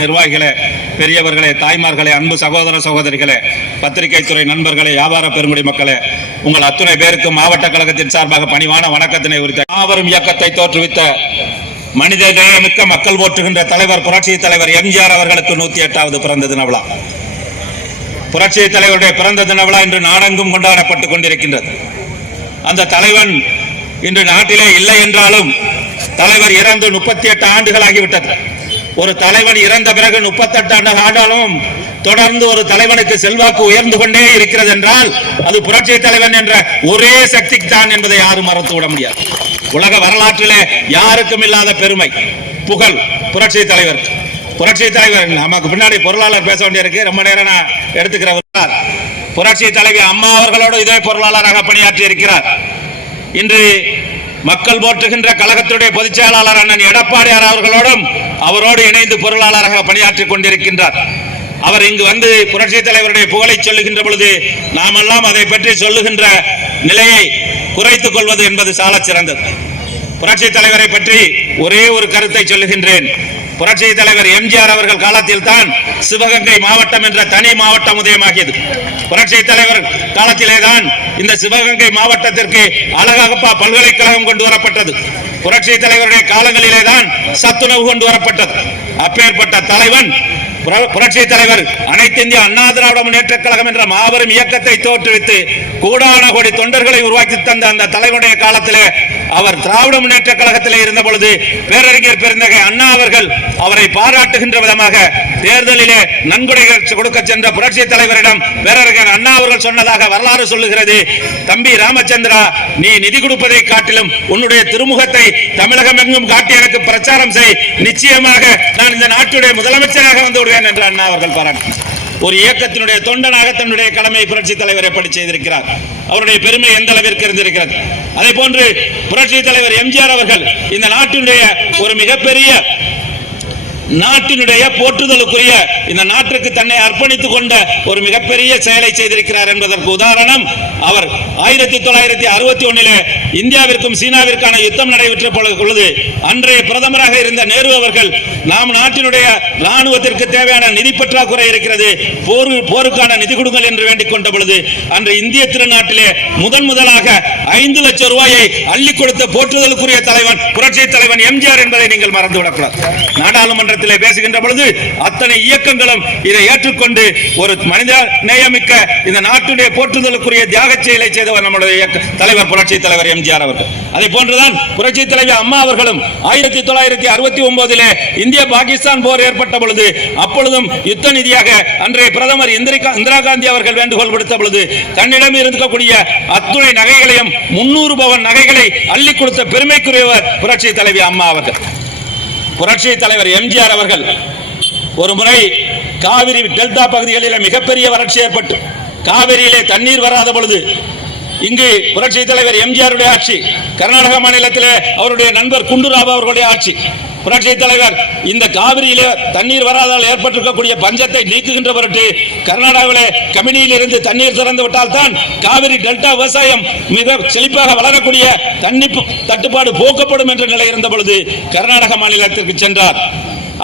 நிர்வாகிகளே பெரியவர்களே தாய்மார்களே அன்பு சகோதர சகோதரிகளே பத்திரிகை துறை நண்பர்களே வியாபார பெருங்குடி மக்களே உங்கள் அத்துணை பேருக்கு மாவட்ட கழகத்தின் சார்பாக பணிவான வணக்கத்தினை உரித்த மாபெரும் இயக்கத்தை தோற்றுவித்த மனித நேயமிக்க மக்கள் ஓற்றுகின்ற தலைவர் புரட்சி தலைவர் எம்ஜிஆர் அவர்களுக்கு நூத்தி எட்டாவது பிறந்த தின விழா. புரட்சி தலைவருடைய பிறந்த தின விழா இன்று நாடெங்கும் கொண்டாடப்பட்டுக் கொண்டிருக்கின்றது. அந்த தலைவன் இன்று நாட்டிலே இல்லை என்றாலும் தலைவர் இறந்து முப்பத்தி எட்டு ஆண்டுகள் ஆகிவிட்டது ஒரு தலைவன் இறந்த பிறகு முப்பத்தெட்டு ஆண்டு ஆண்டாலும் தொடர்ந்து ஒரு தலைவனுக்கு செல்வாக்கு உயர்ந்து கொண்டே இருக்கிறது என்றால் அது புரட்சி தலைவன் என்ற ஒரே சக்தி தான் என்பதை யாரும் மறந்து விட முடியாது. உலக வரலாற்றிலே யாருக்கும் இல்லாத பெருமை புகழ் புரட்சி தலைவர் புரட்சி தலைவர் நமக்கு பின்னாடி பொருளாளர் பேச வேண்டியிருக்கு. ரொம்ப நேரம் நான் எடுத்துக்கிறவர் புரட்சி தலைவி அம்மா அவர்களோடு இதே பொருளாளராக பணியாற்றி இருக்கிறார். இன்று மக்கள் போற்றுகின்ற கழகத்துடைய பொதுச் செயலாளர் அண்ணன் எடப்பாடியார் அவர்களோடும் அவரோடு இணைந்து பொருளாளராக பணியாற்றிக் கொண்டிருக்கின்றார். அவர் இங்கு வந்து புரட்சி தலைவருடைய புகழை சொல்லுகின்ற பொழுது நாமெல்லாம் அதை பற்றி சொல்லுகின்ற நிலையை குறைத்துக் கொள்வது என்பது சால சிறந்தது புரட்சி தலைவரை பற்றி ஒரே ஒரு கருத்தை சொல்லுகின்றேன். புரட்சி தலைவர் எம்ஜிஆர் அவர்கள் காலத்தில் தான் சிவகங்கை மாவட்டம் என்ற தனி மாவட்டம் உதயமாகியது. புரட்சி தலைவர் காலத்திலே தான் இந்த சிவகங்கை மாவட்டத்திற்கு அழகப்பா பல்கலைக்கழகம் கொண்டு வரப்பட்டது. புரட்சி தலைவருடைய காலங்களிலே தான் சத்துணவு கொண்டு வரப்பட்டது. அப்பேற்பட்ட தலைவன் புர- புரட்சி தலைவர் அனைத்து இந்திய அண்ணா திராவிட முன்னேற்ற கழகம் என்ற மாபெரும் இயக்கத்தை தோற்றுவித்து கூடான கோடி தொண்டர்களை உருவாக்கி தந்த அந்த தலைவனுடைய காலத்திலே அவர் திராவிட முன்னேற்ற கழகத்திலே இருந்த பொழுது பேரறிஞர் பெருந்தகை அண்ணா அவர்கள் அவரை பாராட்டுகின்ற விதமாக தேர்தலிலே நன்கொடைகள் கொடுக்க சென்ற புரட்சி தலைவரிடம் பேரறிஞர் அண்ணா அவர்கள் சொன்னதாக வரலாறு சொல்லுகிறது. தம்பி ராமச்சந்திரா நீ நிதி கொடுப்பதை காட்டிலும் உன்னுடைய திருமுகத்தை தமிழகம் எங்கும் காட்டி எனக்கு பிரச்சாரம் செய். நிச்சயமாக நான் இந்த நாட்டுடைய முதலமைச்சராக வந்து விடுவேன் என்று அண்ணா அவர்கள் பாராட்டினார். ஒரு இயக்கத்தினுடைய தொண்டனாக தன்னுடைய கடமை புரட்சி தலைவர் எப்படி செய்திருக்கிறார்? அவருடைய பெருமை எந்த அளவிற்கு இருந்திருக்கிறது? அதே போன்று புரட்சி தலைவர் எம்ஜிஆர் அவர்கள் இந்த நாட்டினுடைய ஒரு மிகப்பெரிய நாட்டினுடைய போற்றுதலுக்குரிய இந்த நாட்டிற்கு தன்னை அர்ப்பணித்துக் கொண்ட ஒரு மிகப்பெரிய செயலை செய்திருக்கிறார் என்பதற்கு உதாரணம் அவர் ஆயிரத்தி தொள்ளாயிரத்தி அறுபத்தி ஒன்னிலே இந்தியாவிற்கும் சீனாவிற்கான யுத்தம் நடைபெற்ற பொழுது அன்றைய பிரதமராக இருந்த நேரு அவர்கள் நாம் நாட்டினுடைய ராணுவத்திற்கு தேவையான நிதி பற்றாக்குறை இருக்கிறது. போர் போருக்கான நிதி கொடுங்கள் என்று வேண்டிக் கொண்ட பொழுது அன்று இந்திய திருநாட்டிலே முதன் முதலாக ஐந்து லட்சம் ரூபாயை அள்ளி கொடுத்த போற்றுதலுக்குரிய தலைவன் புரட்சி தலைவன் எம்ஜிஆர் என்பதை நீங்கள் மறந்துவிடக்கூடாது. நாடாளுமன்றத்திலே பேசுகின்ற பொழுது அத்தனை இயக்கங்களும் இதை ஏற்றுக்கொண்டு ஒரு மனித நேயமிக்க இந்த நாட்டுடைய போற்றுதலுக்குரிய தியாக செயலை செய்தவர் நம்முடைய தலைவர் புரட்சி தலைவர் எம்ஜிஆர் அவர்கள். அதே போன்றுதான் புரட்சி தலைவர் அம்மா அவர்களும் ஆயிரத்தி தொள்ளாயிரத்தி அறுபத்தி ஒன்பதிலே இந்திய பாகிஸ்தான் போர் ஏற்பட்ட பொழுது அப்பொழுதும் யுத்த நிதியாக அன்றைய பிரதமர் இந்திரா காந்தி அவர்கள் வேண்டுகோள் விடுத்த பொழுது தன்னிடம் இருக்கக்கூடிய அத்துணை நகைகளையும் முன்னூறு பவன் நகைகளை அள்ளி கொடுத்த பெருமைக்குரியவர் புரட்சி தலைவி அம்மா அவர்கள். புரட்சி தலைவர் எம்ஜிஆர் அவர்கள் ஒரு முறை காவிரி டெல்டா பகுதிகளில் மிகப்பெரிய வறட்சி ஏற்பட்டு காவிரியிலே தண்ணீர் வராத பொழுது இங்கு புரட்சி தலைவர் எம்ஜிஆருடைய ஆட்சி கர்நாடக மாநிலத்திலே அவருடைய நண்பர் குண்டுராவ் அவர்களுடைய ஆட்சி. புரட்சி தலைவர் இந்த காவிரியில தண்ணீர் வராதால் ஏற்பட்டிருக்கக்கூடிய பஞ்சத்தை நீக்குகின்ற பொருட்டு கர்நாடகாவிலே கமினியில் இருந்து தண்ணீர் திறந்து விட்டால் தான் காவிரி டெல்டா விவசாயம் மிக செழிப்பாக வளரக்கூடிய தண்ணி தட்டுப்பாடு போக்கப்படும் என்ற நிலை இருந்த பொழுது கர்நாடக மாநிலத்திற்கு சென்றார்.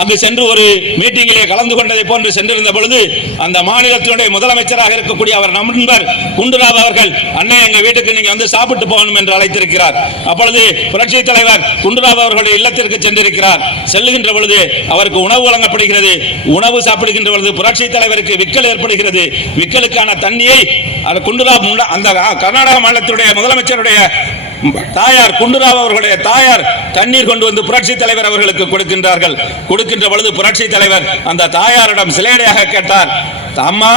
அங்கு சென்று ஒரு மீட்டிங்கிலே கலந்து கொண்டதை போன்று சென்றிருந்த பொழுது அந்த மாநிலத்தினுடைய முதலமைச்சராக இருக்கக்கூடிய அவர் நண்பர் குண்டுராவ் அவர்கள் அண்ணே எங்க வீட்டுக்கு நீங்க வந்து சாப்பிட்டு போகணும் என்று அழைத்திருக்கிறார். அப்பொழுது புரட்சி தலைவர் குண்டுராவ் அவர்களுடைய இல்லத்திற்கு சென்றிருக்கிறார். செல்லுகின்ற பொழுது அவருக்கு உணவு வழங்கப்படுகிறது. உணவு சாப்பிடுகின்ற பொழுது புரட்சி தலைவருக்கு விக்கல் ஏற்படுகிறது. விக்கலுக்கான தண்ணியை அந்த குண்டுராவ் அந்த கர்நாடக மாநிலத்தினுடைய முதலமைச்சருடைய தாயார் குண்டுராவ் அவர்களுடைய தாயார் தண்ணீர் கொண்டு வந்து புரட்சி தலைவர் அவர்களுக்கு கொடுக்கின்றார்கள். கொடுக்கின்ற பொழுது புரட்சி தலைவர் அந்த தாயாரிடம் சிலையடையாக கேட்டார் அம்மா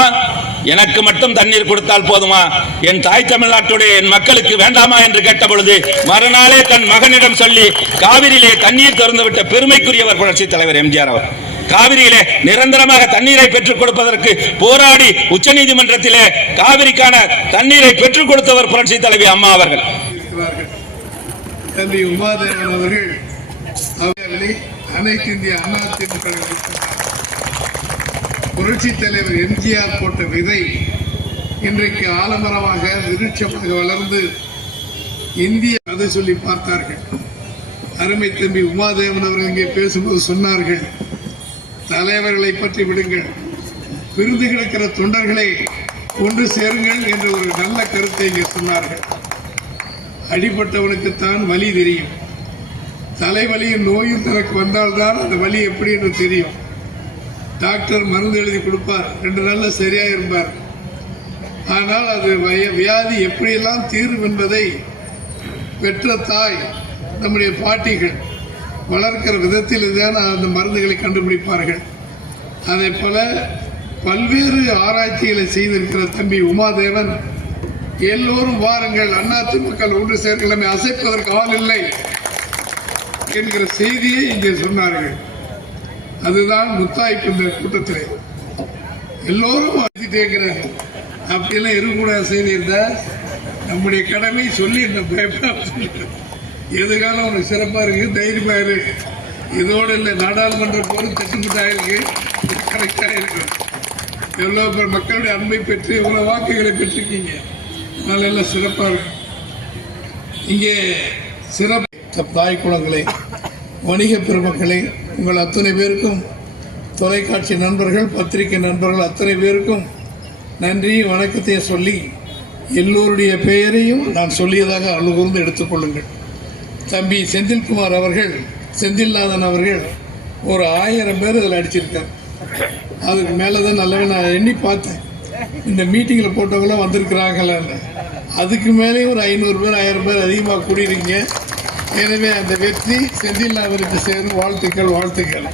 எனக்கு மட்டும் தண்ணீர் கொடுத்தால் போதுமா? என் தாய் தமிழ்நாட்டுடைய என் மக்களுக்கு வேண்டாமா? என்று கேட்ட பொழுது மறுநாளே தன் மகனிடம் சொல்லி காவிரியிலே தண்ணீர் திறந்துவிட்ட பெருமைக்குரியவர் புரட்சி தலைவர் எம்ஜிஆர் அவர். காவிரியிலே நிரந்தரமாக தண்ணீரை பெற்றுக் கொடுப்பதற்கு போராடி உச்சநீதிமன்றத்திலே காவிரிக்கான தண்ணீரை பெற்றுக் கொடுத்தவர் புரட்சி தலைவி அம்மா அவர்கள். இருக்கிறார்கள் தம்பி உமாதேவன் அவர்கள் அவர்களை அனைத்து இந்திய அண்ணா திமுக புரட்சி தலைவர் எம்ஜிஆர் போட்ட விதை இன்றைக்கு ஆலமரமாக விருட்சமாக வளர்ந்து இந்திய அதை சொல்லி பார்த்தார்கள். அருமை தம்பி உமாதேவன் அவர்கள் இங்கே பேசும்போது சொன்னார்கள் தலைவர்களை பற்றி விடுங்கள். பிரிந்து கிடக்கிற தொண்டர்களை ஒன்று சேருங்கள் என்ற ஒரு நல்ல கருத்தை இங்கே சொன்னார்கள். அடிபட்டவனுக்குத்தான் வலி தெரியும். தலைவலியும் நோயும் தனக்கு வந்தால்தான் அந்த வலி எப்படி என்று தெரியும். டாக்டர் மருந்து எழுதி கொடுப்பார். ரெண்டு நாளில் சரியாக இருப்பார். ஆனால் அது வய- வியாதி எப்படியெல்லாம் தீரும் என்பதை பெற்ற தாய் நம்முடைய பாட்டிகள் வளர்க்கிற விதத்தில் தான் அந்த மருந்துகளை கண்டுபிடிப்பார்கள். அதே போல பல்வேறு ஆராய்ச்சிகளை செய்திருக்கிற தம்பி உமாதேவன் எல்லோரும் வாருங்கள். அதிமுக ஒன்று சேர்க்கலாமே. அசைப்பதற்கு ஆள் இல்லை என்கிற செய்தியை இங்கே சொன்னார்கள். அதுதான் முத்தாய்ப்பு இந்த கூட்டத்திலே. எல்லோரும் இருக்கிறார்கள் அப்படியெல்லாம் இருக்கக்கூடாத செய்தி இருந்தால் நம்முடைய கடமை சொல்லி இந்த பயப்படாம சொல்லி எதுக்காலம் உனக்கு சிறப்பா இருக்கு தைரியமாக இரு. இதோடு இல்லை நாடாளுமன்ற போது தட்டுப்பட்டா இருக்கு கரெக்டாக இருக்கு. எவ்வளோ பேர் மக்களுடைய அன்பை பெற்று எவ்வளோ வாக்குகளை பெற்றிருக்கீங்க. நல்ல எல்லாம் சிறப்பாக இருக்கும். இங்கே சிறப்பு தாய் குளங்களே வணிக பெருமக்களே உங்கள் அத்தனை பேருக்கும் தொலைக்காட்சி நண்பர்கள் பத்திரிகை நண்பர்கள் அத்தனை பேருக்கும் நன்றி வணக்கத்தை சொல்லி எல்லோருடைய பெயரையும் நான் சொல்லியதாக அழுகூர்ந்து எடுத்துக்கொள்ளுங்கள் தம்பி செந்தில்குமார் அவர்கள் செந்தில்நாதன் அவர்கள் ஒரு ஆயிரம் பேர் இதில் அடிச்சிருக்கார். அதுக்கு மேலே தான் நல்லவே நான் எண்ணி பார்த்தேன். இந்த மீட்டிங்கில் போட்டவங்களாம் வந்திருக்கிறாங்களான்னு அதுக்கு மேலேயும் ஒரு ஐநூறு பேர் ஆயிரம் பேர் அதிகமாக கூடியிருக்கீங்க. எனவே அந்த வெற்றி செந்தில்நாதனுக்கு சேரும். வாழ்த்துக்கள் வாழ்த்துக்கள்.